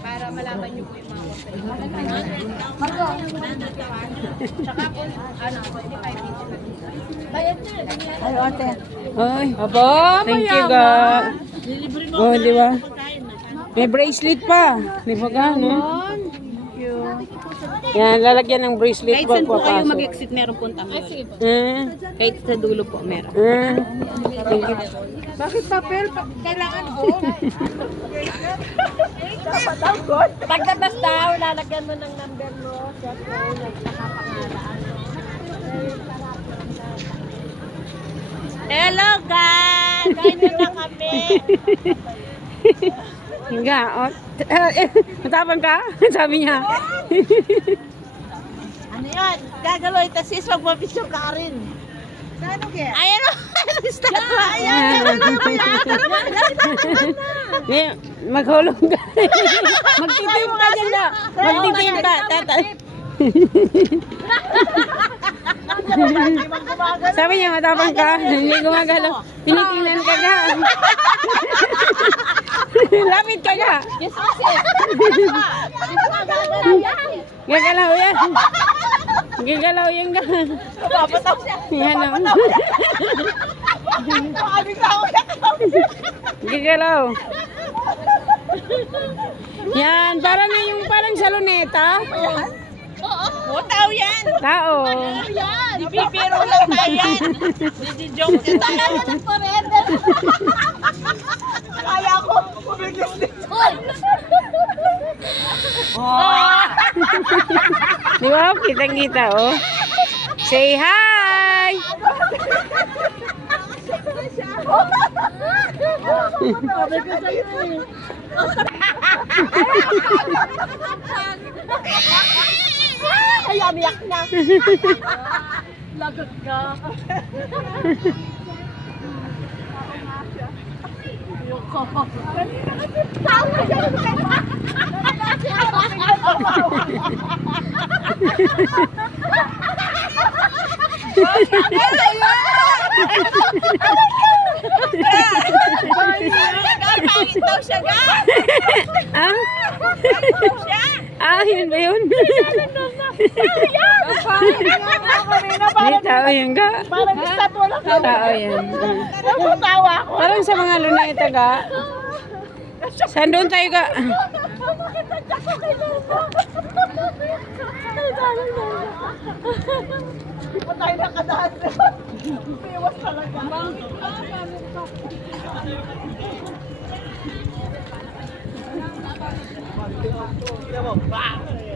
Para malaman niyo po yung mga tsaka po, 25 each. Ay, ate. Ay, thank you ga. Oh, di ba? May bracelet pa. Di ba ga, no? Yan, lalagyan ng bracelet Kahit pa. saan po kayo papasok. mag-exit, meron pong tamang. Ah, Kahit sa dulo po, meron. thank you. Bakit papel? Kailangan gold. Dapat daw gold. Pagkabas daw, lalagyan mo ng number mo. Cellphone, at saka pangalaan. Hello guys! Kain na kami. Hinga, oh. Matapang ka? Sabi niya. Ano yan? Gagaloy, tasis magpapicture ka rin. Saan o kaya? Ayan o! Ayan! Maghulong ka. Magtitim ka dyan na. Magtitim ka. Sabi niya, matapang ka. Hindi gumagalaw. Tinitingnan ka ka. Lapit ka ka. Gagalaw yan. Gagalaw yan ka. Yan o. Gagalaw. Yan, parang na yung parang saloneta. Oo, tao yan! Tao. Bibiro lang tayo yan! Joke yan tayo ng forever! Kaya ko, pumigil dito! Di ba? Kitang-kita, oh. Say hi! Sabi ko sa'yo eh! Ay, amiyak na! Lagot ka! Tawa siya! Pangit daw siya, ga! Ah? Ah, yun ba yun? Hindi, tao yun ka. Parang estatwa lang ka. Tao yan. Tawa ako. Parang sa mga luneta ka. Saan doon tayo ka? Patay na kadaan. Piwas talaga. Bang!